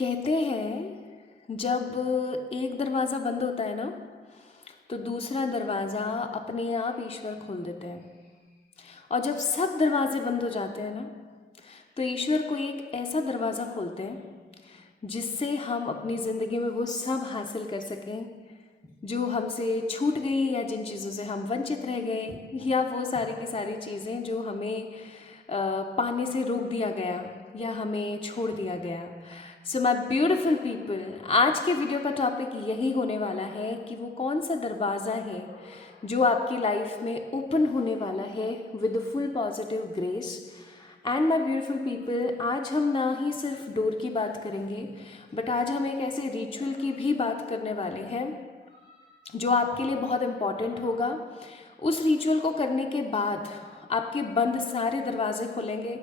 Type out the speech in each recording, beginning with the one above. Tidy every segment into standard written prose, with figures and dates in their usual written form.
कहते हैं जब एक दरवाज़ा बंद होता है ना तो दूसरा दरवाज़ा अपने आप ईश्वर खोल देते हैं। और जब सब दरवाजे बंद हो जाते हैं ना तो ईश्वर कोई एक ऐसा दरवाज़ा खोलते हैं जिससे हम अपनी ज़िंदगी में वो सब हासिल कर सकें जो हमसे छूट गई या जिन चीज़ों से हम वंचित रह गए या वो सारी की सारी चीज़ें जो हमें पाने से रोक दिया गया या हमें छोड़ दिया गया। सो माय ब्यूटिफुल पीपल, आज के वीडियो का टॉपिक यही होने वाला है कि वो कौन सा दरवाज़ा है जो आपकी लाइफ में ओपन होने वाला है with full positive grace. And my beautiful people, आज हम ना ही सिर्फ डोर की बात करेंगे बट आज हम एक ऐसे रिचुअल की भी बात करने वाले हैं जो आपके लिए बहुत इम्पॉर्टेंट होगा। उस रिचुअल को करने के बाद आपके बंद सारे दरवाजे खुलेंगे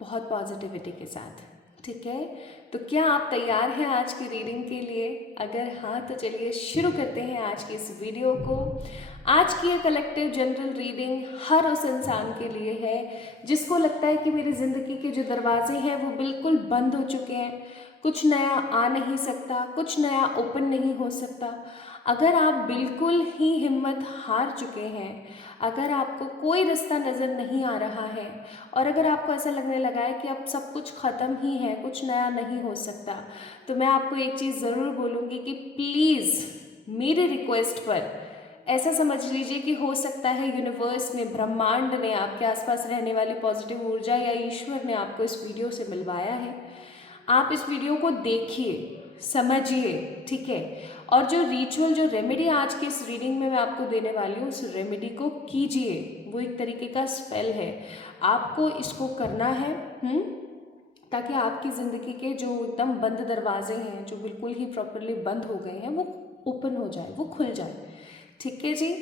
बहुत पॉजिटिविटी के साथ। ठीक है, तो क्या आप तैयार हैं आज की रीडिंग के लिए? अगर हाँ तो चलिए शुरू करते हैं आज की इस वीडियो को। आज की ये कलेक्टिव जनरल रीडिंग हर उस इंसान के लिए है जिसको लगता है कि मेरी ज़िंदगी के जो दरवाजे हैं वो बिल्कुल बंद हो चुके हैं, कुछ नया आ नहीं सकता, कुछ नया ओपन नहीं हो सकता। अगर आप बिल्कुल ही हिम्मत हार चुके हैं, अगर आपको कोई रास्ता नज़र नहीं आ रहा है और अगर आपको ऐसा लगने लगा है कि अब सब कुछ ख़त्म ही है, कुछ नया नहीं हो सकता, तो मैं आपको एक चीज़ ज़रूर बोलूँगी कि प्लीज़ मेरे रिक्वेस्ट पर ऐसा समझ लीजिए कि हो सकता है यूनिवर्स ने, ब्रह्मांड ने, आपके आसपास रहने वाली पॉजिटिव ऊर्जा या ईश्वर ने आपको इस वीडियो से मिलवाया है। आप इस वीडियो को देखिए, समझिए, ठीक है, और जो रिचुअल, जो रेमेडी आज के इस रीडिंग में मैं आपको देने वाली हूँ उस रेमेडी को कीजिए। वो एक तरीके का स्पेल है, आपको इसको करना है ताकि आपकी ज़िंदगी के जो एकदम बंद दरवाजे हैं, जो बिल्कुल ही प्रॉपरली बंद हो गए हैं, वो ओपन हो जाए, वो खुल जाए। ठीक है जी,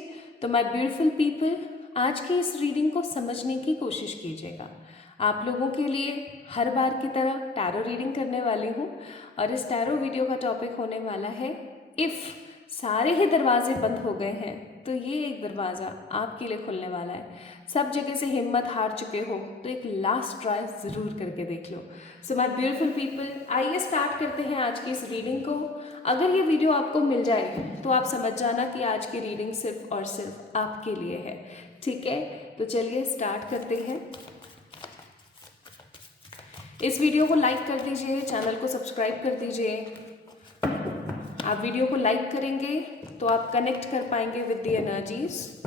तो माय ब्यूटीफुल पीपल, आज की इस रीडिंग को समझने की कोशिश कीजिएगा। आप लोगों के लिए हर बार की तरह टैरो रीडिंग करने वाली हूँ और इस टैरो वीडियो का टॉपिक होने वाला है इफ़ सारे ही दरवाजे बंद हो गए हैं तो ये एक दरवाज़ा आपके लिए खुलने वाला है। सब जगह से हिम्मत हार चुके हो तो एक लास्ट ट्राई ज़रूर करके देख लो। सो माय ब्यूटीफुल पीपल, आइए स्टार्ट करते हैं आज की इस रीडिंग को। अगर ये वीडियो आपको मिल जाए तो आप समझ जाना कि आज की रीडिंग सिर्फ और सिर्फ आपके लिए है। ठीक है, तो चलिए स्टार्ट करते हैं। इस वीडियो को लाइक कर दीजिए, चैनल को सब्सक्राइब कर दीजिए। आप वीडियो को लाइक करेंगे तो आप कनेक्ट कर पाएंगे विद द एनर्जीज,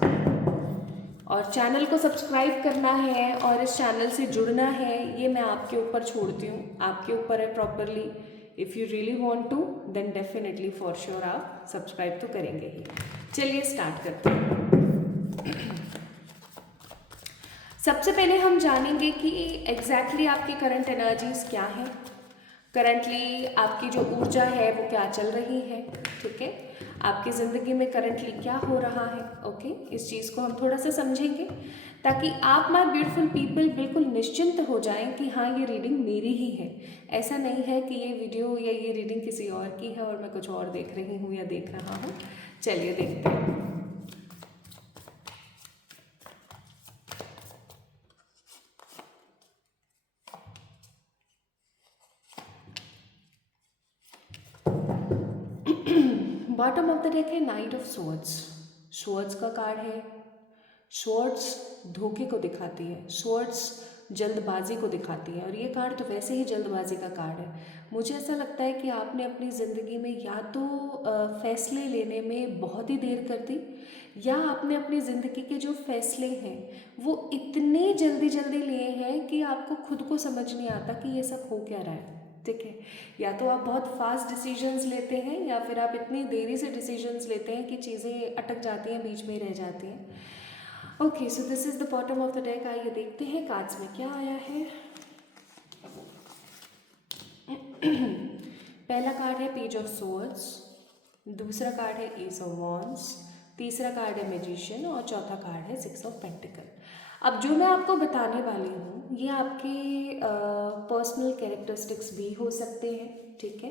और चैनल को सब्सक्राइब करना है और इस चैनल से जुड़ना है ये मैं आपके ऊपर छोड़ती हूँ, आपके ऊपर है properly. If you really want to then definitely for sure आप सब्सक्राइब तो करेंगे ही। चलिए स्टार्ट करते हैं। सबसे पहले हम जानेंगे कि एग्जैक्टली आपकी करंट एनर्जीज क्या हैं, करंटली आपकी जो ऊर्जा है वो क्या चल रही है। ठीक है, आपकी ज़िंदगी में करंटली क्या हो रहा है। ओके, इस चीज़ को हम थोड़ा सा समझेंगे ताकि आप माय ब्यूटीफुल पीपल बिल्कुल निश्चिंत हो जाएं कि हाँ ये रीडिंग मेरी ही है। ऐसा नहीं है कि ये वीडियो या ये रीडिंग किसी और की है और मैं कुछ और देख रही हूँ या देख रहा हूँ। चलिए देखते हैं। बॉटम ऑफ द डेक है नाइट ऑफ स्वॉर्ड्स। स्वॉर्ड्स का कार्ड है। स्वॉर्ड्स धोखे को दिखाती है, स्वॉर्ड्स जल्दबाजी को दिखाती है, और ये कार्ड तो वैसे ही जल्दबाजी का कार्ड है। मुझे ऐसा लगता है कि आपने अपनी ज़िंदगी में या तो फैसले लेने में बहुत ही देर कर दी, या आपने अपनी ज़िंदगी के जो फैसले हैं वो इतने जल्दी जल्दी लिए हैं कि आपको खुद को समझ नहीं आता कि ये सब हो क्या रहा है। ठीक है, या तो आप बहुत फास्ट डिसीजंस लेते हैं या फिर आप इतनी देरी से डिसीजंस लेते हैं कि चीज़ें अटक जाती हैं, बीच में ही रह जाती हैं। Okay, so this is the bottom of the deck. आइए देखते हैं कार्ड्स में क्या आया है। पहला कार्ड है पेज ऑफ सोर्ड्स, दूसरा कार्ड है एस ऑफ वॉन्ड्स, तीसरा कार्ड है मैजिशियन और चौथा कार्ड है सिक्स ऑफ पेंटिकल। अब जो मैं आपको बताने वाली हूँ ये आपके पर्सनल कैरेक्टरिस्टिक्स भी हो सकते हैं। ठीक है,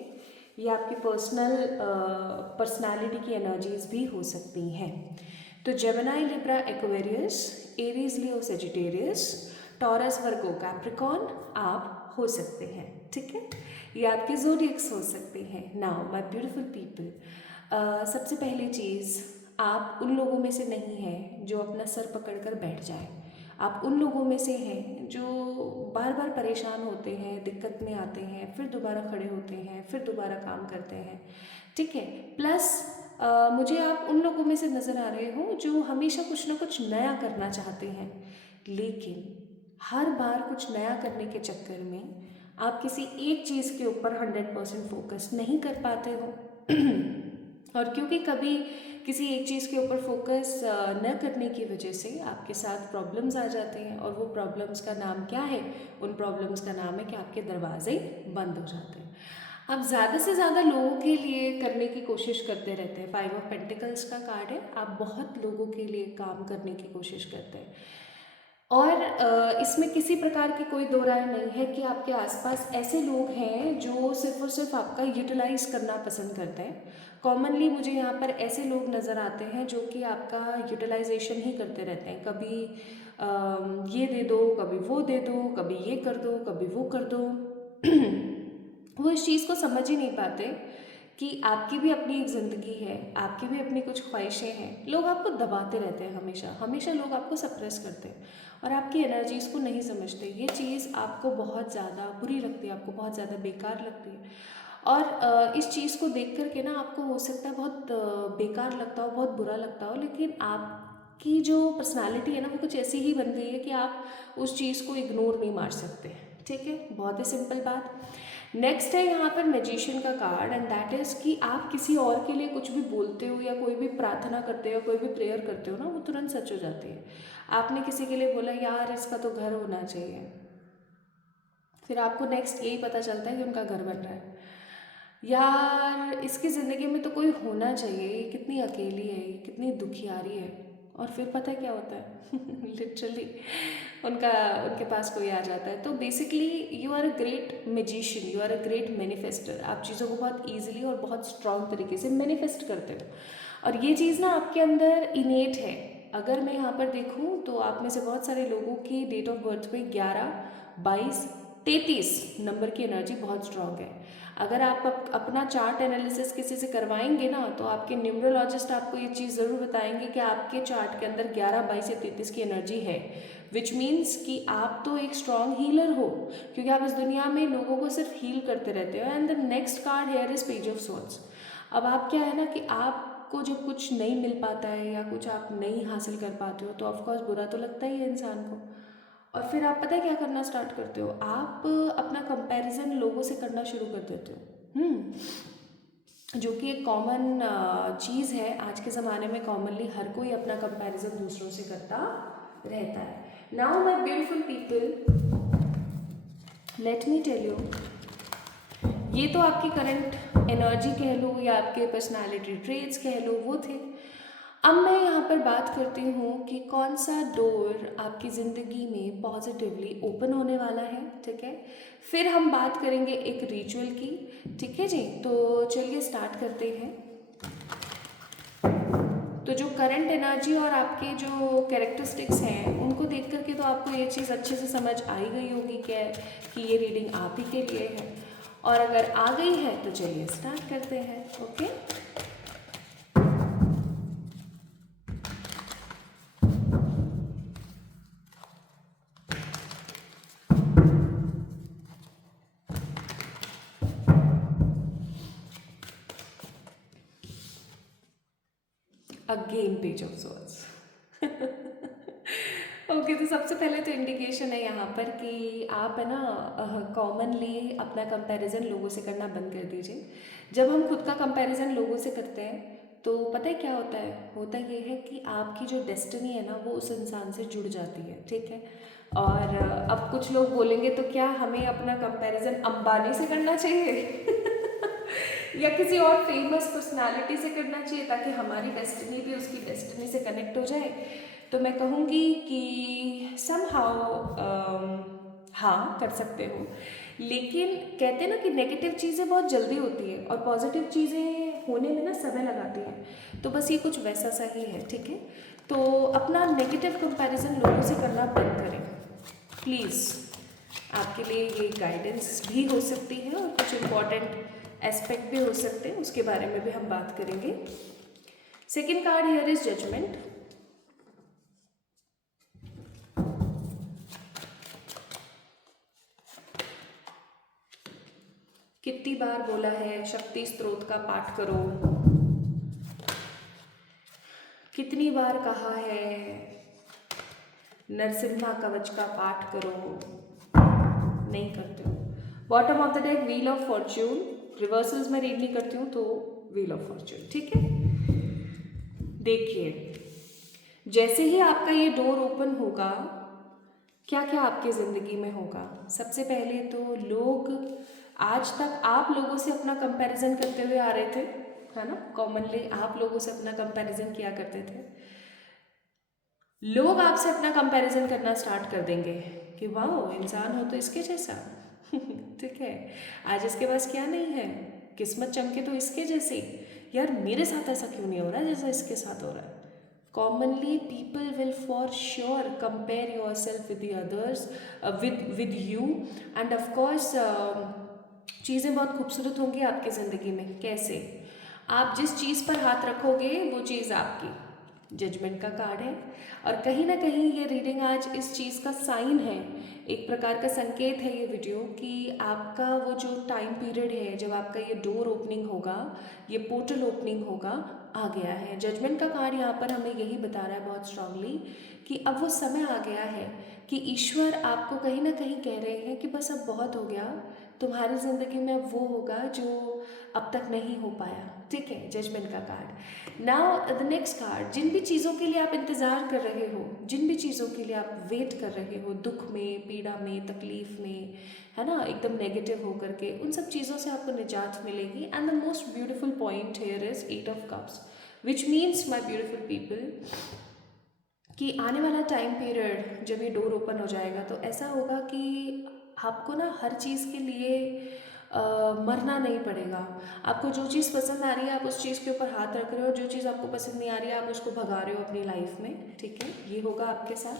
ये आपकी पर्सनालिटी की एनर्जीज भी हो सकती हैं। तो जेमिनी, लिब्रा, एक्वेरियस, एरीज, लियो, सेजिटेरियस, टॉरस, वर्गो, कैप्रिकॉर्न आप हो सकते हैं, ठीक है। ये आपके ज़ोडिएक्स हो सकते हैं। नाउ माय ब्यूटीफुल पीपल, सबसे पहली चीज़, आप उन लोगों में से नहीं हैं जो अपना सर पकड़कर बैठ जाए। आप उन लोगों में से हैं जो बार बार परेशान होते हैं, दिक्कत में आते हैं, फिर दोबारा खड़े होते हैं, फिर दोबारा काम करते हैं, ठीक है। प्लस मुझे आप उन लोगों में से नज़र आ रहे हो जो हमेशा कुछ ना कुछ नया करना चाहते हैं, लेकिन हर बार कुछ नया करने के चक्कर में आप किसी एक चीज़ के ऊपर 100% फोकस नहीं कर पाते हो। और क्योंकि कभी किसी एक चीज़ के ऊपर फोकस न करने की वजह से आपके साथ प्रॉब्लम्स आ जाते हैं, और वो प्रॉब्लम्स का नाम क्या है? उन प्रॉब्लम्स का नाम है कि आपके दरवाजे बंद हो जाते हैं। आप ज़्यादा से ज़्यादा लोगों के लिए करने की कोशिश करते रहते हैं। 5 ऑफ पेंटिकल्स का कार्ड है, आप बहुत लोगों के लिए काम करने की कोशिश करते हैं, और इसमें किसी प्रकार की कोई दो राय नहीं है कि आपके आसपास ऐसे लोग हैं जो सिर्फ और सिर्फ आपका यूटिलाइज करना पसंद करते हैं। कॉमनली मुझे यहाँ पर ऐसे लोग नज़र आते हैं जो कि आपका यूटिलाइजेशन ही करते रहते हैं। कभी ये दे दो, कभी वो दे दो, कभी ये कर दो, कभी वो कर दो। वो इस चीज़ को समझ ही नहीं पाते कि आपकी भी अपनी एक ज़िंदगी है, आपकी भी अपनी कुछ ख्वाहिशें हैं। लोग आपको दबाते रहते हैं, हमेशा हमेशा लोग आपको सप्रेस करते हैं और आपकी एनर्जीज़ को नहीं समझते। ये चीज़ आपको बहुत ज़्यादा बुरी लगती है, आपको बहुत ज़्यादा बेकार लगती है। और इस चीज़ को देख कर के ना आपको हो सकता है बहुत बेकार लगता हो, बहुत बुरा लगता हो, लेकिन आपकी जो पर्सनालिटी है ना वो कुछ ऐसी ही बन गई है कि आप उस चीज़ को इग्नोर नहीं मार सकते, ठीक है। बहुत ही सिंपल बात। नेक्स्ट है यहाँ पर मैजिशियन का कार्ड, एंड दैट इज़ कि आप किसी और के लिए कुछ भी बोलते हो या कोई भी प्रार्थना करते हो, कोई भी प्रेयर करते हो ना, वो तुरंत सच हो जाती है। आपने किसी के लिए बोला यार इसका तो घर होना चाहिए, फिर आपको नेक्स्ट यही पता चलता है कि उनका घर बन रहा है। यार इसकी ज़िंदगी में तो कोई होना चाहिए, ये कितनी अकेली है, ये कितनी दुखियारी है, और फिर पता है क्या होता है लिटरली उनके पास कोई आ जाता है। तो basically you are a great magician, you are a great manifester. आप चीज़ों को बहुत ईजिली और बहुत स्ट्रॉन्ग तरीके से मैनिफेस्ट करते हो, और ये चीज़ ना आपके अंदर इनेट है। अगर मैं यहाँ पर देखूँ तो आप में से बहुत सारे लोगों की डेट ऑफ बर्थ पे 11, 22, 33 नंबर की एनर्जी बहुत स्ट्रॉन्ग है। अगर आप अपना चार्ट एनालिसिस किसी से करवाएंगे ना, तो आपके न्यूमरोलॉजिस्ट आपको ये चीज़ ज़रूर बताएंगे कि आपके चार्ट के अंदर 11, 22 या 33 की एनर्जी है, विच मीन्स कि आप तो एक स्ट्रॉन्ग हीलर हो, क्योंकि आप इस दुनिया में लोगों को सिर्फ हील करते रहते हो। And the next card here is page of swords. अब आप क्या है ना कि आपको जब कुछ नहीं मिल पाता है या कुछ आप नहीं हासिल कर पाते हो, तो ऑफकोर्स बुरा तो लगता ही है इंसान को। और फिर आप पता है क्या करना स्टार्ट करते हो, आप अपना कंपैरिजन लोगों से करना शुरू कर देते हो, जो कि एक कॉमन चीज़ है आज के ज़माने में। कॉमनली हर कोई अपना कंपैरिजन दूसरों से करता रहता है। Now my beautiful people, let me tell you, ये तो आपकी करंट एनर्जी कह लो या आपके पर्सनालिटी ट्रेट्स कह लो, वो थे। अब मैं यहाँ पर बात करती हूँ कि कौन सा डोर आपकी ज़िंदगी में पॉजिटिवली ओपन होने वाला है, ठीक है। फिर हम बात करेंगे एक रिचुअल की, ठीक है जी। तो चलिए स्टार्ट करते हैं। तो जो करंट एनर्जी और आपके जो कैरेक्टरिस्टिक्स हैं उनको देख करके तो आपको ये चीज़ अच्छे से समझ आ ही गई होगी क्या कि ये रीडिंग आप ही के लिए है, और अगर आ गई है तो चलिए स्टार्ट करते हैं। Okay, again page of swords. Okay, तो सबसे पहले तो इंडिकेशन है यहाँ पर कि आप है ना कॉमनली अपना कंपैरिजन लोगों से करना बंद कर दीजिए। जब हम खुद का कंपैरिजन लोगों से करते हैं तो पता है क्या होता है, होता ये है कि आपकी जो डेस्टिनी है ना वो उस इंसान से जुड़ जाती है, ठीक है। और अब कुछ लोग बोलेंगे तो क्या हमें अपना कंपैरिजन अंबानी से करना चाहिए या किसी और फेमस पर्सनालिटी से करना चाहिए ताकि हमारी डेस्टिनी भी उसकी डेस्टिनी से कनेक्ट हो जाए? तो मैं कहूँगी कि समहाउ हाँ कर सकते हो, लेकिन कहते हैं ना कि नेगेटिव चीज़ें बहुत जल्दी होती है और पॉजिटिव चीज़ें होने में ना समय लगाती हैं। तो बस ये कुछ वैसा सा ही है, ठीक है। तो अपना नेगेटिव कंपैरिजन लोगों से करना बंद करें प्लीज़। आपके लिए ये गाइडेंस भी हो सकती है और कुछ इम्पॉर्टेंट एस्पेक्ट भी हो सकते हैं, उसके बारे में भी हम बात करेंगे। Second card here is judgement. कितनी बार बोला है शक्ति स्त्रोत का पाठ करो, कितनी बार कहा है नरसिम्हा कवच का पाठ करो, नहीं करते हो। Bottom of the deck wheel of Fortune, reversals में रीड नहीं करती हूँ तो व्हील ऑफ फॉर्च्यून, ठीक है। देखिए जैसे ही आपका ये डोर ओपन होगा क्या क्या आपकी ज़िंदगी में होगा। सबसे पहले तो लोग आज तक आप लोगों से अपना कंपैरिजन करते हुए आ रहे थे, है ना, कॉमनली आप लोगों से अपना कंपैरिजन किया करते थे। लोग आपसे अपना कंपैरिजन करना स्टार्ट कर देंगे कि वाह इंसान हो तो इसके जैसा ठीक है, आज इसके पास क्या नहीं है, किस्मत चमके तो इसके जैसी, यार मेरे साथ ऐसा क्यों नहीं हो रहा जैसा इसके साथ हो रहा है। Commonly people will for sure compare yourself with the others, with you, and of course चीज़ें बहुत खूबसूरत होंगी आपकी ज़िंदगी में। कैसे? आप जिस चीज़ पर हाथ रखोगे वो चीज़ आपकी। जजमेंट का कार्ड है और कहीं ना कहीं ये रीडिंग आज इस चीज़ का साइन है, एक प्रकार का संकेत है ये वीडियो कि आपका वो जो टाइम पीरियड है जब आपका ये डोर ओपनिंग होगा, ये पोर्टल ओपनिंग होगा, आ गया है। जजमेंट का कार्ड यहाँ पर हमें यही बता रहा है बहुत स्ट्रांगली कि अब वो समय आ गया है कि ईश्वर आपको कहीं ना कहीं कह रहे हैं कि बस अब बहुत हो गया, तुम्हारी ज़िंदगी में अब वो होगा जो अब तक नहीं हो पाया, ठीक है। जजमेंट का card. Now the next card, जिन भी चीज़ों के लिए आप इंतज़ार कर रहे हो, जिन भी चीज़ों के लिए आप वेट कर रहे हो, दुख में, पीड़ा में, तकलीफ़ में, है ना, एकदम नेगेटिव होकर के, उन सब चीज़ों से आपको निजात मिलेगी। And the most beautiful point here is 8 of cups, which means my beautiful people कि आने वाला टाइम पीरियड जब ये डोर ओपन हो जाएगा तो ऐसा होगा कि आपको ना हर चीज़ के लिए मरना नहीं पड़ेगा। आपको जो चीज़ पसंद आ रही है आप उस चीज़ के ऊपर हाथ रख रहे हो, जो चीज़ आपको पसंद नहीं आ रही है आप उसको भगा रहे हो अपनी लाइफ में, ठीक है। ये होगा आपके साथ।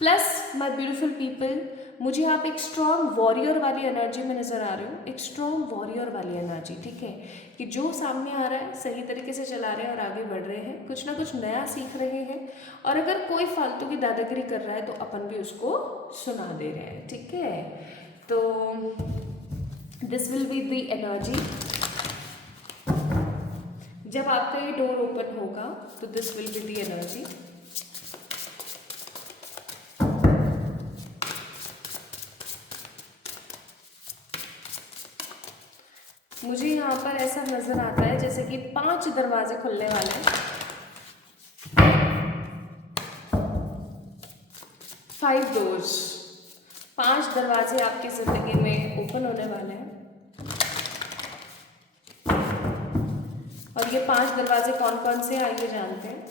प्लस माई ब्यूटिफुल पीपल, मुझे आप एक स्ट्रॉन्ग वॉरियर वाली एनर्जी में नज़र आ रहे हो, एक स्ट्रॉन्ग वॉरियर वाली एनर्जी, ठीक है, कि जो सामने आ रहा है सही तरीके से चला रहे हैं और आगे बढ़ रहे हैं, कुछ ना कुछ नया सीख रहे हैं, और अगर कोई फालतू की दादागिरी कर रहा है तो अपन भी उसको सुना दे रहे हैं, ठीक है। तो this will be the energy जब आपका ये डोर ओपन होगा, तो this will be the energy. मुझे यहाँ पर ऐसा नजर आता है जैसे कि 5 दरवाजे खुलने वाले हैं, 5 डोर्स, 5 दरवाजे आपकी जिंदगी में ओपन होने वाले हैं। और ये 5 दरवाजे कौन कौन से आइए जानते हैं।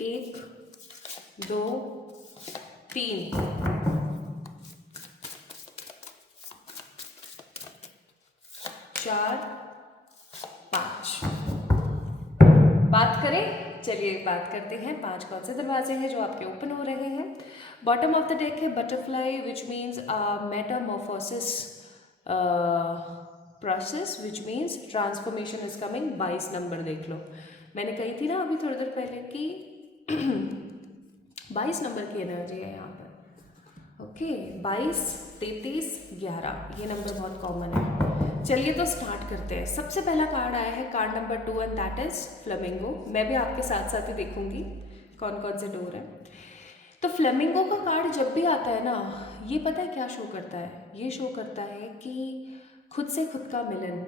एक, दो, तीन, चार, 5। बात करें, चलिए बात करते हैं 5 कौन से दरवाजे हैं जो आपके ओपन हो रहे हैं। बॉटम ऑफ द डेक है butterfly, which means Metamorphosis process, which means transformation is coming. 22 number देख लो, मैंने कही थी ना अभी थोड़ी देर पहले कि 22 नंबर की एनर्जी है यहाँ पर, ओके। 22, 33, 11 ये नंबर बहुत कॉमन है। चलिए तो स्टार्ट करते हैं। सबसे पहला कार्ड आया है card number 2 and that is flamingo. मैं भी आपके साथ साथ ही देखूंगी कौन कौन से डोर हैं। तो फ्लेमिंगो का कार्ड जब भी आता है ना, ये पता है क्या शो करता है, ये शो करता है कि खुद से खुद का मिलन।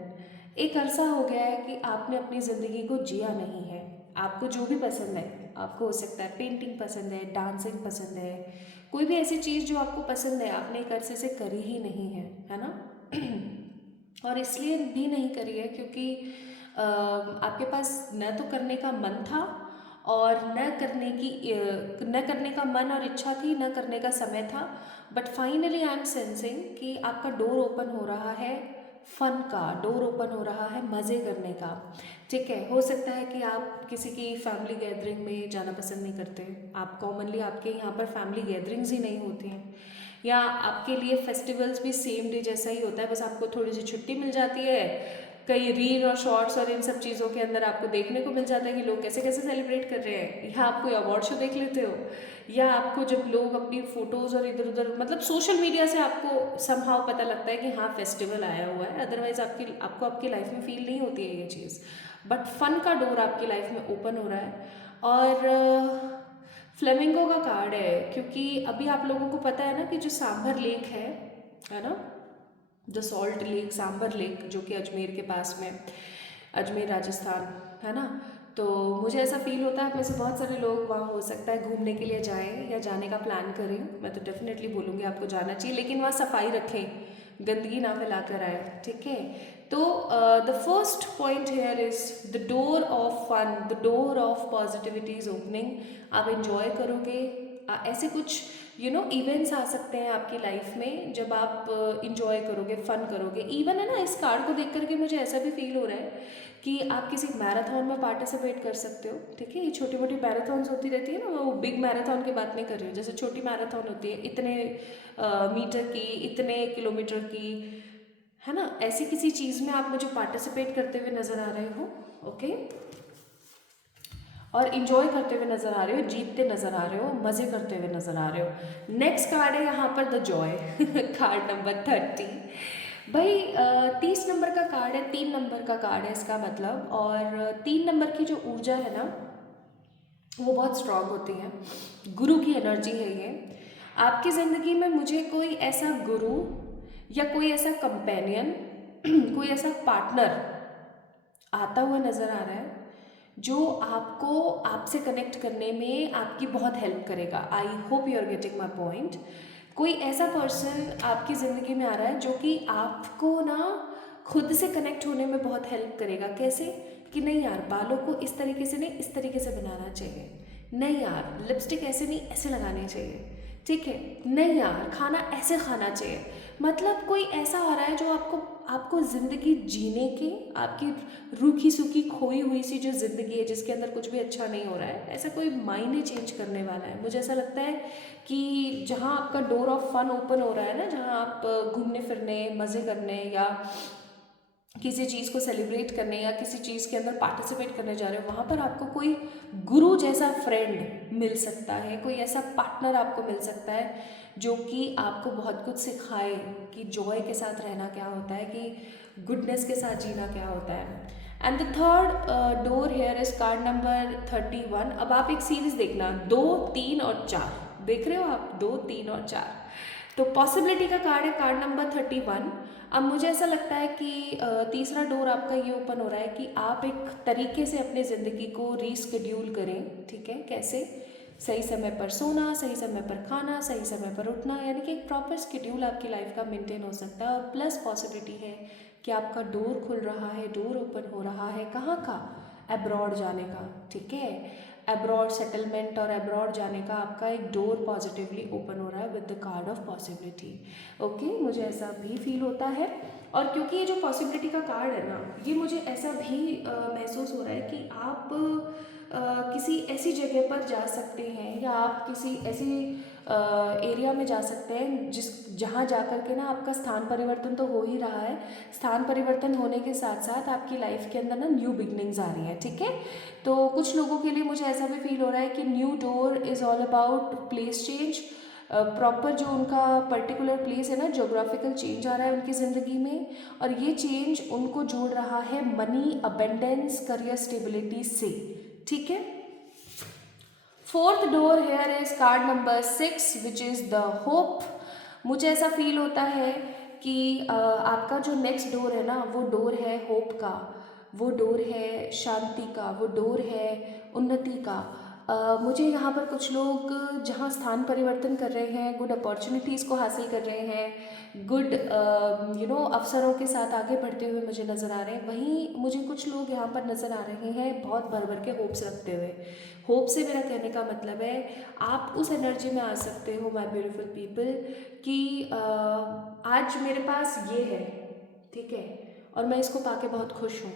एक अरसा हो गया है कि आपने अपनी ज़िंदगी को जिया नहीं है। आपको जो भी पसंद है, आपको हो सकता है पेंटिंग पसंद है, डांसिंग पसंद है, कोई भी ऐसी चीज़ जो आपको पसंद है आपने एक अरसे से करी ही नहीं है ना और इसलिए भी नहीं करी है क्योंकि आपके पास न तो करने का मन था और न करने का मन और इच्छा थी, न करने का समय था। But finally I am sensing कि आपका डोर ओपन हो रहा है फन का डोर ओपन हो रहा है, मज़े करने का। ठीक है, हो सकता है कि आप किसी की फैमिली गैदरिंग में जाना पसंद नहीं करते, आप कॉमनली आपके यहाँ पर फैमिली गैदरिंग्स ही नहीं होती हैं, या आपके लिए फेस्टिवल्स भी सेम डे जैसा ही होता है, बस आपको थोड़ी सी छुट्टी मिल जाती है। कई रील और शॉर्ट्स और इन सब चीज़ों के अंदर आपको देखने को मिल जाता है कि लोग कैसे कैसे सेलिब्रेट कर रहे हैं, या आप कोई अवार्ड शो देख लेते हो, या आपको जब लोग अपनी फ़ोटोज़ और इधर उधर मतलब सोशल मीडिया से आपको समहाउ पता लगता है कि हाँ फेस्टिवल आया हुआ है, अदरवाइज़ आपकी लाइफ में फील नहीं होती है ये चीज़। बट फन का डोर आपकी लाइफ में ओपन हो रहा है। और फ्लेमिंगो का कार्ड है, क्योंकि अभी आप लोगों को पता है ना कि जो सांभर लेक है ना, the salt lake, sambar lake, जो कि अजमेर के पास में, अजमेर राजस्थान है ना। तो मुझे ऐसा फील होता है आप में से बहुत सारे लोग वहाँ हो सकता है घूमने के लिए जाएं या जाने का प्लान करें। मैं तो डेफिनेटली बोलूँगी आपको जाना चाहिए, लेकिन वहाँ सफाई रखें, गंदगी ना फैला कर आए, ठीक है। तो the first point here is the door of fun, the door of positivity is opening. आप इंजॉय करोगे, ऐसे कुछ इवेंट्स आ सकते हैं आपकी लाइफ में जब आप इंजॉय करोगे, फन करोगे। इवन है ना, इस कार्ड को देख करके मुझे ऐसा भी फील हो रहा है कि आप किसी मैराथन में पार्टिसिपेट कर सकते हो, ठीक है। ये छोटी मोटी मैराथन्स होती रहती है ना, वो बिग मैराथन की बात नहीं कर रही हूँ, जैसे छोटी मैराथन होती है इतने मीटर की, इतने किलोमीटर की, है ना, ऐसी किसी चीज़ में आप मुझे पार्टिसिपेट करते हुए नज़र आ रहे हो, ओके। और इन्जॉय करते हुए नज़र आ रहे हो, जीतते नज़र आ रहे हो, मज़े करते हुए नज़र आ रहे हो। नेक्स्ट कार्ड है यहाँ पर द जॉय कार्ड नंबर 30। भाई 30 नंबर का कार्ड है, 3 नंबर का कार्ड है इसका मतलब। और 3 नंबर की जो ऊर्जा है ना वो बहुत स्ट्रांग होती है, गुरु की एनर्जी है ये आपकी ज़िंदगी में। मुझे कोई ऐसा गुरु या कोई ऐसा कंपेनियन कोई ऐसा पार्टनर आता हुआ नज़र आ रहा है जो आपको आपसे कनेक्ट करने में आपकी बहुत हेल्प करेगा। I hope you are getting my point. कोई ऐसा पर्सन आपकी ज़िंदगी में आ रहा है जो कि आपको ना खुद से कनेक्ट होने में बहुत हेल्प करेगा। कैसे कि नहीं यार, बालों को इस तरीके से नहीं, इस तरीके से बनाना चाहिए, नहीं यार लिपस्टिक ऐसे नहीं, ऐसे लगानी चाहिए, ठीक है, नहीं यार खाना ऐसे खाना चाहिए। मतलब कोई ऐसा आ रहा है जो आपको आपको ज़िंदगी जीने के, आपकी रूखी सूखी खोई हुई सी जो ज़िंदगी है जिसके अंदर कुछ भी अच्छा नहीं हो रहा है, ऐसा कोई मायने चेंज करने वाला है। मुझे ऐसा लगता है कि जहाँ आपका डोर ऑफ फन ओपन हो रहा है ना, जहाँ आप घूमने फिरने, मज़े करने या किसी चीज़ को सेलिब्रेट करने या किसी चीज़ के अंदर पार्टिसिपेट करने जा रहे हो, वहाँ पर आपको कोई गुरु जैसा फ्रेंड मिल सकता है, कोई ऐसा पार्टनर आपको मिल सकता है जो कि आपको बहुत कुछ सिखाए कि जॉय के साथ रहना क्या होता है, कि गुडनेस के साथ जीना क्या होता है। And the third door here is called number 31। अब आप एक सीरीज देखना, 2, 3 और 4 देख रहे हो आप, 2, 3 और 4। तो पॉसिबिलिटी का कार्ड है कार्ड नंबर 31। अब मुझे ऐसा लगता है कि तीसरा डोर आपका ये ओपन हो रहा है कि आप एक तरीके से अपनी ज़िंदगी को रीस्केड्यूल करें, ठीक है। कैसे? सही समय पर सोना, सही समय पर खाना, सही समय पर उठना, यानी कि एक प्रॉपर स्केड्यूल आपकी लाइफ का मेंटेन हो सकता है। और प्लस पॉसिबिलिटी है कि आपका डोर खुल रहा है, डोर ओपन हो रहा है, कहाँ का? अब्रॉड जाने का, ठीक है। अब्रॉड सेटलमेंट और अब्रॉड जाने का आपका एक डोर पॉजिटिवली ओपन हो रहा है with the card of possibility, okay. मुझे ऐसा भी फील होता है। और क्योंकि ये जो पॉसिबिलिटी का कार्ड है ना, ये मुझे ऐसा भी महसूस हो रहा है कि आप किसी ऐसी जगह पर जा सकते हैं या आप किसी ऐसी एरिया में जा सकते हैं जहाँ जा कर के ना आपका स्थान परिवर्तन तो हो ही रहा है। स्थान परिवर्तन होने के साथ साथ आपकी लाइफ के अंदर ना न्यू बिगनिंग्स आ रही हैं, ठीक है। तो कुछ लोगों के लिए मुझे ऐसा भी फील हो रहा है कि new door is all about place change. Proper जो उनका पर्टिकुलर प्लेस है ना, जोग्राफिकल चेंज आ रहा है उनकी ज़िंदगी में, और ये चेंज उनको जोड़ रहा है मनी, अबेंडेंस, करियर स्टेबिलिटी से, ठीक है। Fourth door here is called number 6 which is the hope. मुझे ऐसा फील होता है कि आपका जो नेक्स्ट डोर है ना, वो डोर है होप का, वो डोर है शांति का, वो डोर है उन्नति का। मुझे यहाँ पर कुछ लोग जहाँ स्थान परिवर्तन कर रहे हैं, गुड अपॉर्चुनिटीज़ को हासिल कर रहे हैं, गुड अवसरों के साथ आगे बढ़ते हुए मुझे नज़र आ रहे हैं। वहीं मुझे कुछ लोग यहाँ पर नज़र आ रहे हैं बहुत भर भर के होप्स रखते हुए। होप से मेरा कहने का मतलब है आप उस एनर्जी में आ सकते हो माय ब्यूटीफुल पीपल कि आज मेरे पास ये है, ठीक है, और मैं इसको पाके बहुत खुश हूँ।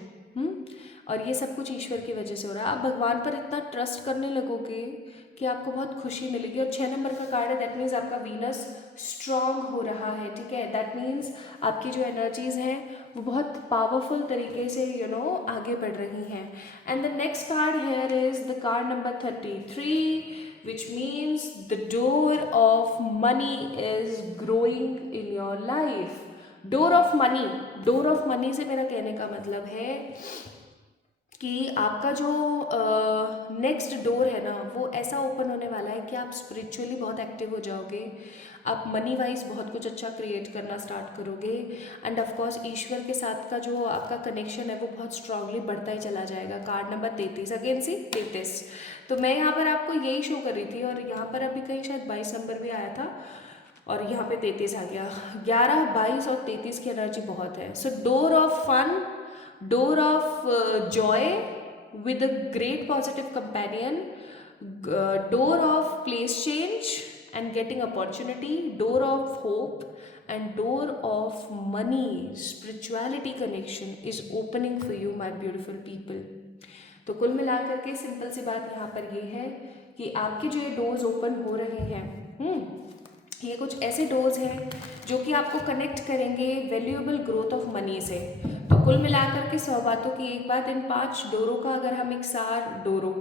और ये सब कुछ ईश्वर की वजह से हो रहा है। आप भगवान पर इतना ट्रस्ट करने लगोगे कि आपको बहुत खुशी मिलेगी। और 6 नंबर का कार्ड है, दैट मीन्स आपका वीनस स्ट्रांग हो रहा है। ठीक है, दैट मीन्स आपकी जो एनर्जीज़ हैं वो बहुत पावरफुल तरीके से आगे बढ़ रही हैं। And the next card hair is the card number 33, which means the door of money is growing in your life. Door of money, door of money से मेरा कहने का मतलब है कि आपका जो नेक्स्ट डोर है ना वो ऐसा ओपन होने वाला है कि आप स्पिरिचुअली बहुत एक्टिव हो जाओगे, आप मनी वाइज बहुत कुछ अच्छा क्रिएट करना स्टार्ट करोगे। एंड ऑफ कोर्स ईश्वर के साथ का जो आपका कनेक्शन है वो बहुत स्ट्रांगली बढ़ता ही चला जाएगा। कार्ड नंबर 33, अगेन सी 33। तो मैं यहाँ पर आपको यही शो कर रही थी, और यहाँ पर अभी कहीं शायद 22 नंबर भी आया था, और यहाँ पे 33 आ गया। 11, 22 और 33 की एनर्जी बहुत है। So door of fun, door of joy with a great positive companion, door of place change and getting opportunity, door of hope and door of money, spirituality connection is opening for you my beautiful people. तो कुल मिलाकर के simple सी बात यहाँ पर ये है कि आपके जो ये डोर्स ओपन हो रहे हैं, ये कुछ ऐसे डोर्स हैं जो कि आपको कनेक्ट करेंगे वैल्यूएबल ग्रोथ ऑफ मनी से। तो कुल मिलाकर के 100 बातों की एक बात, इन 5 डोरों का अगर हम एक सार डोरों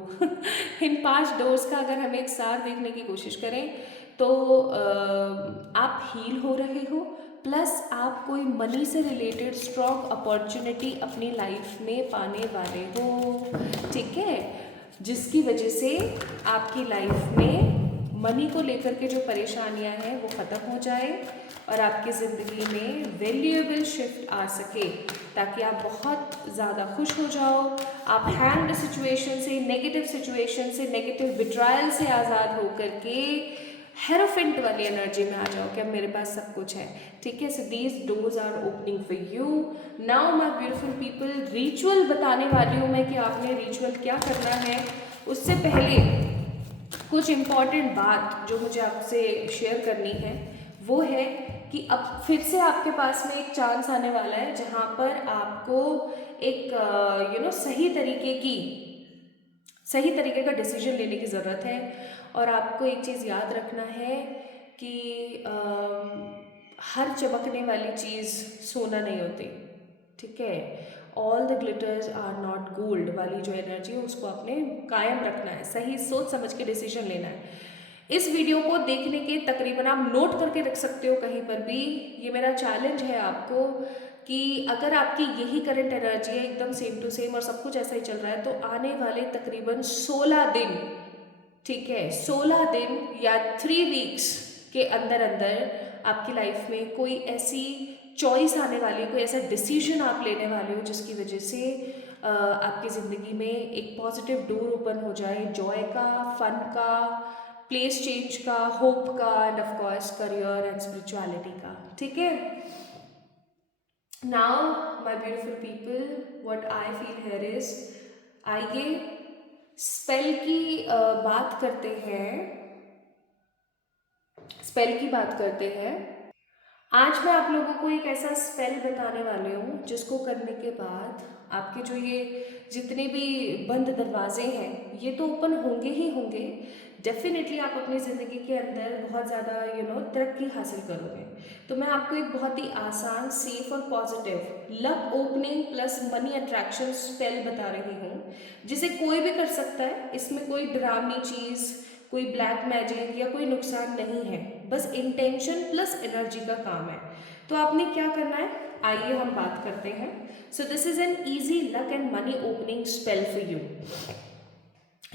इन 5 डोर्स का अगर हम एक सार देखने की कोशिश करें तो आप हील हो रहे हो, प्लस आप कोई मनी से रिलेटेड स्ट्रॉन्ग अपॉर्चुनिटी अपनी लाइफ में पाने वाले हो। ठीक है, जिसकी वजह से आपकी लाइफ में मनी को लेकर के जो परेशानियां हैं वो ख़त्म हो जाए और आपकी ज़िंदगी में वैल्यूएबल शिफ्ट आ सके, ताकि आप बहुत ज़्यादा खुश हो जाओ। आप हैंग्ड सिचुएशन से, नेगेटिव सिचुएशन से, नेगेटिव विड्रायल से आज़ाद होकर के हेरोफेंट वाली एनर्जी में आ जाओ कि अब मेरे पास सब कुछ है। ठीक है, so these doors are opening for you now my beautiful people. Ritual बताने वाली हूँ मैं कि आपने रिचुअल क्या करना है। उससे पहले कुछ इम्पॉर्टेंट बात जो मुझे आपसे शेयर करनी है वो है कि अब फिर से आपके पास में एक चांस आने वाला है जहाँ पर आपको एक सही तरीके का डिसीजन लेने की ज़रूरत है। और आपको एक चीज़ याद रखना है कि हर चमकने वाली चीज़ सोना नहीं होती। ठीक है, all the glitters are not gold वाली जो एनर्जी है उसको आपने कायम रखना है, सही सोच समझ के डिसीजन लेना है। इस वीडियो को देखने के तकरीबन आप नोट करके रख सकते हो कहीं पर भी। ये मेरा चैलेंज है आपको कि अगर आपकी यही करंट एनर्जी है एकदम सेम टू सेम और सब कुछ ऐसा ही चल रहा है तो आने वाले तकरीबन 16 दिन, ठीक है 16 दिन या 3 वीक्स के अंदर अंदर आपकी लाइफ में कोई ऐसी चॉइस आने वाली है, कोई ऐसा डिसीजन आप लेने वाले हो जिसकी वजह से आपकी ज़िंदगी में एक पॉजिटिव डोर ओपन हो जाए, जॉय का, फन का, प्लेस चेंज का, होप का end of course career and spirituality का। ठीक है, now my beautiful people, what I feel here is, आइए स्पेल की बात करते हैं। स्पेल की बात करते हैं। आज मैं आप लोगों को एक ऐसा स्पेल बताने वाली हूँ जिसको करने के बाद आपके जो ये जितने भी बंद दरवाजे हैं ये तो ओपन होंगे ही होंगे। डेफिनेटली आप अपनी ज़िंदगी के अंदर बहुत ज़्यादा तरक्की हासिल करोगे। तो मैं आपको एक बहुत ही आसान, सेफ और positive luck opening plus money attraction spell बता रही हूँ जिसे कोई भी कर सकता है। इसमें कोई डरावनी चीज़, कोई ब्लैक मैजिक या कोई नुकसान नहीं है, बस इंटेंशन प्लस एनर्जी का काम है। तो आपने क्या करना है, आइए हम बात करते हैं। So this is an easy luck and money opening spell for you.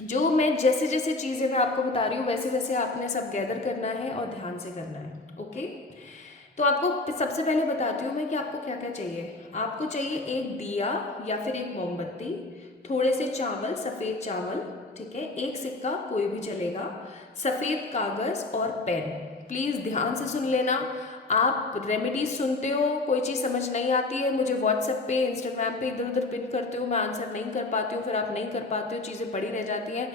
जो मैं जैसे जैसे चीज़ें मैं आपको बता रही हूँ वैसे वैसे आपने सब गैदर करना है और ध्यान से करना है। ओके, तो आपको सबसे पहले बताती हूँ मैं कि आपको क्या क्या चाहिए। आपको चाहिए एक दिया या फिर एक मोमबत्ती, थोड़े से चावल, सफ़ेद चावल, ठीक है, एक सिक्का कोई भी चलेगा, सफ़ेद कागज़ और पेन। प्लीज़ ध्यान से सुन लेना। आप रेमेडीज सुनते हो, कोई चीज़ समझ नहीं आती है, मुझे व्हाट्सएप पे, इंस्टाग्राम पे इधर उधर पिन करते हो, मैं आंसर नहीं कर पाती हूँ, फिर आप नहीं कर पाते हो, चीज़ें पड़ी रह जाती हैं।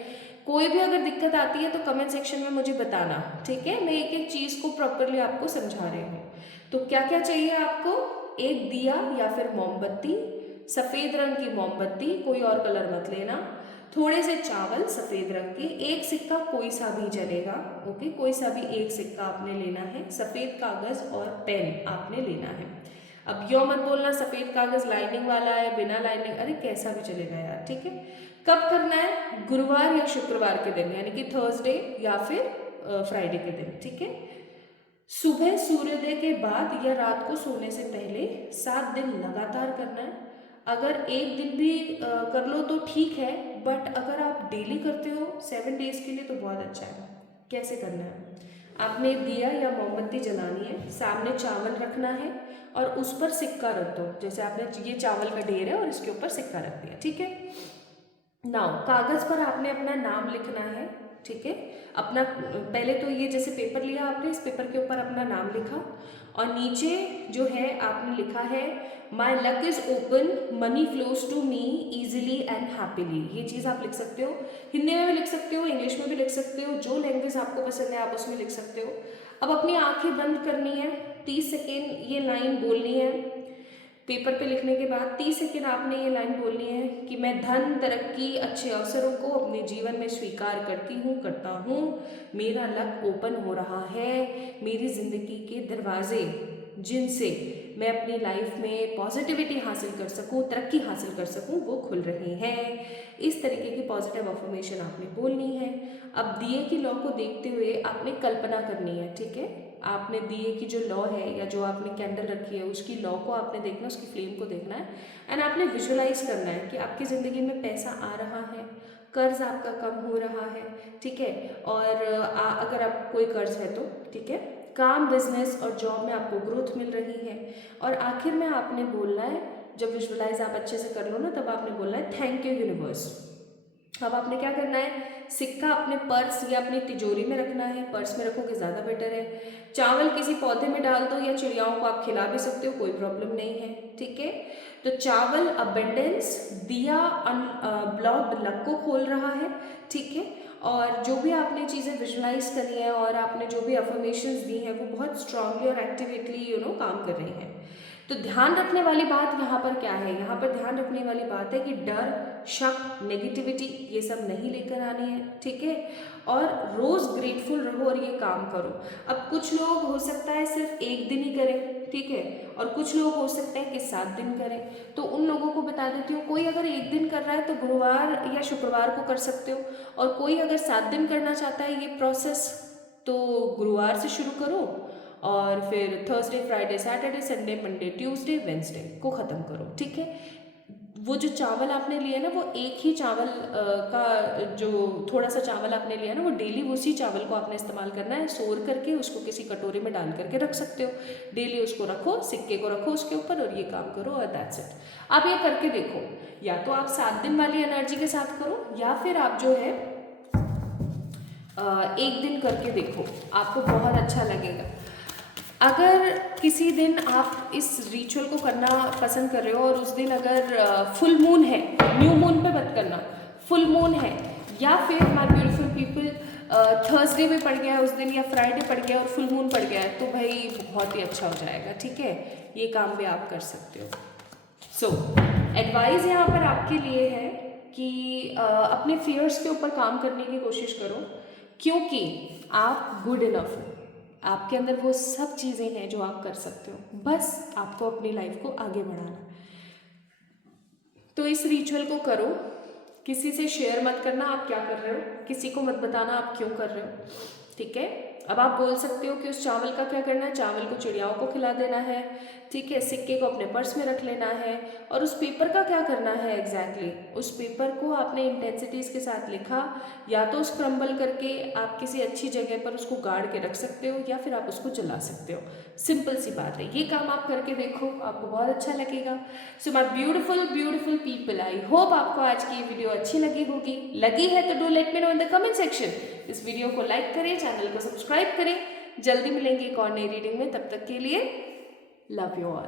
कोई भी अगर दिक्कत आती है तो कमेंट सेक्शन में मुझे बताना, ठीक है। मैं एक एक चीज़ को प्रॉपरली आपको समझा रही हूँ। तो क्या क्या चाहिए आपको, एक दिया या फिर मोमबत्ती, सफ़ेद रंग की मोमबत्ती, कोई और कलर मत लेना, थोड़े से चावल सफ़ेद रंग के, एक सिक्का कोई सा भी चलेगा, ओके, कोई सा भी एक सिक्का आपने लेना है, सफ़ेद कागज़ और पेन आपने लेना है। अब यो मत बोलना सफ़ेद कागज़ लाइनिंग वाला है, बिना लाइनिंग, अरे कैसा भी चलेगा यार, ठीक है। कब करना है? गुरुवार या शुक्रवार के दिन, यानी कि थर्सडे या फिर फ्राइडे के दिन, ठीक है। सुबह सूर्योदय के बाद या रात को सोने से पहले 7 दिन लगातार करना है। अगर एक दिन भी कर लो तो ठीक है, बट अगर आप डेली करते हो 7 डेज के लिए तो बहुत अच्छा है। कैसे करना है? आपने दिया या मोमबत्ती जलानी है, सामने चावल रखना है और उस पर सिक्का रख दो। जैसे आपने ये चावल का ढेर है और इसके ऊपर सिक्का रख दिया, ठीक है। नाउ कागज़ पर आपने अपना नाम लिखना है, ठीक है। अपना पहले तो ये जैसे पेपर लिया आपने, इस पेपर के ऊपर अपना नाम लिखा और नीचे जो है आपने लिखा है my luck is open, money flows to me easily and happily. ये चीज़ आप लिख सकते हो, हिंदी में भी लिख सकते हो, इंग्लिश में भी लिख सकते हो, जो लैंग्वेज आपको पसंद है आप उसमें लिख सकते हो। अब अपनी आंखें बंद करनी है, 30 सेकेंड ये लाइन बोलनी है। पेपर पे लिखने के बाद 30 सेकेंड आपने ये लाइन बोलनी है कि मैं धन, तरक्की, अच्छे अवसरों को अपने जीवन में स्वीकार करती हूँ, करता हूँ। मेरा लक ओपन हो रहा है, मेरी ज़िंदगी के दरवाजे जिनसे मैं अपनी लाइफ में पॉजिटिविटी हासिल कर सकूँ, तरक्की हासिल कर सकूँ, वो खुल रहे हैं। इस तरीके की पॉजिटिव अफर्मेशन आपने बोलनी है। अब दिए की लॉ को देखते हुए आपने कल्पना करनी है, ठीक है। आपने दिए की जो लॉ है या जो आपने कैंडल रखी है उसकी लॉ को आपने देखना है, उसकी फ्लेम को देखना है एंड आपने विजुअलाइज करना है कि आपकी ज़िंदगी में पैसा आ रहा है, कर्ज आपका कम हो रहा है, ठीक है। और अगर आप कोई कर्ज है तो ठीक है, काम, बिजनेस और जॉब में आपको ग्रोथ मिल रही है। और आखिर में आपने बोलना है, जब विजुअलाइज आप अच्छे से कर लो ना, तब आपने बोलना है थैंक यू यूनिवर्स। अब आपने क्या करना है, सिक्का अपने पर्स या अपनी तिजोरी में रखना है, पर्स में रखोगे ज़्यादा बेटर है। चावल किसी पौधे में डाल दो या चिड़ियाओं को आप खिला भी सकते हो, कोई प्रॉब्लम नहीं है, ठीक है। तो चावल अबेंडेंस, दिया ब्लॉक्ड लक को खोल रहा है, ठीक है। और जो भी आपने चीज़ें विजुलाइज करी हैं और आपने जो भी अफर्मेशंस दी हैं वो बहुत स्ट्रांगली और एक्टिवेटली काम कर रही हैं। तो ध्यान रखने वाली बात यहाँ पर क्या है, यहाँ पर ध्यान रखने वाली बात है कि डर, शक, नेगेटिविटी ये सब नहीं लेकर आनी है, ठीक है। और रोज़ ग्रेटफुल रहो और ये काम करो। अब कुछ लोग हो सकता है सिर्फ एक दिन ही करें, ठीक है, और कुछ लोग हो सकता है कि 7 दिन करें। तो उन लोगों को बता देती हूँ, कोई अगर एक दिन कर रहा है तो गुरुवार या शुक्रवार को कर सकते हो, और कोई अगर 7 दिन करना चाहता है ये प्रोसेस तो गुरुवार से शुरू करो और फिर Thursday, Friday, Saturday, Sunday, Monday, Tuesday, Wednesday को ख़त्म करो, ठीक है। वो जो चावल आपने लिया ना, वो एक ही चावल का जो थोड़ा सा चावल आपने लिया ना, वो डेली उसी चावल को आपने इस्तेमाल करना है। सोर करके उसको किसी कटोरे में डाल करके रख सकते हो, डेली उसको रखो, सिक्के को रखो उसके ऊपर और ये काम करो और दैट्स इट। आप ये करके देखो, या तो आप 7 दिन वाली एनर्जी के साथ करो या फिर आप जो है एक दिन करके देखो, आपको बहुत अच्छा लगेगा। अगर किसी दिन आप इस रिचुअल को करना पसंद कर रहे हो और उस दिन अगर फुल मून है, न्यू मून पे मत करना, फुल मून है, या फिर माय ब्यूटीफुल पीपल थर्सडे में पड़ गया है उस दिन या फ्राइडे पड़ गया और फुल मून पड़ गया है, तो भाई बहुत ही अच्छा हो जाएगा, ठीक है। ये काम भी आप कर सकते हो। सो एडवाइस यहाँ पर आपके लिए है कि अपने फियर्स के ऊपर काम करने की कोशिश करो, क्योंकि आप गुड इनफ हो, आपके अंदर वो सब चीज़ें हैं जो आप कर सकते हो, बस आपको अपनी लाइफ को आगे बढ़ाना। तो इस रिचुअल को करो, किसी से शेयर मत करना आप क्या कर रहे हो, किसी को मत बताना आप क्यों कर रहे हो, ठीक है। अब आप बोल सकते हो कि उस चावल का क्या करना है, चावल को चिड़ियाओं को खिला देना है, ठीक है, सिक्के को अपने पर्स में रख लेना है। और उस पेपर का क्या करना है एग्जैक्टली, उस पेपर को आपने इंटेंसिटीज़ के साथ लिखा, या तो उस क्रम्बल करके आप किसी अच्छी जगह पर उसको गाड़ के रख सकते हो या फिर आप उसको जला सकते हो। सिंपल सी बात है, ये काम आप करके देखो, आपको बहुत अच्छा लगेगा। So my beautiful beautiful people, I hope आपको आज की ये वीडियो अच्छी लगी होगी। लगी है तो do let me know in the comment section. इस वीडियो को लाइक करें, चैनल को सब्सक्राइब करें। जल्दी मिलेंगे एक और नई रीडिंग में, तब तक के लिए लव यू ऑल।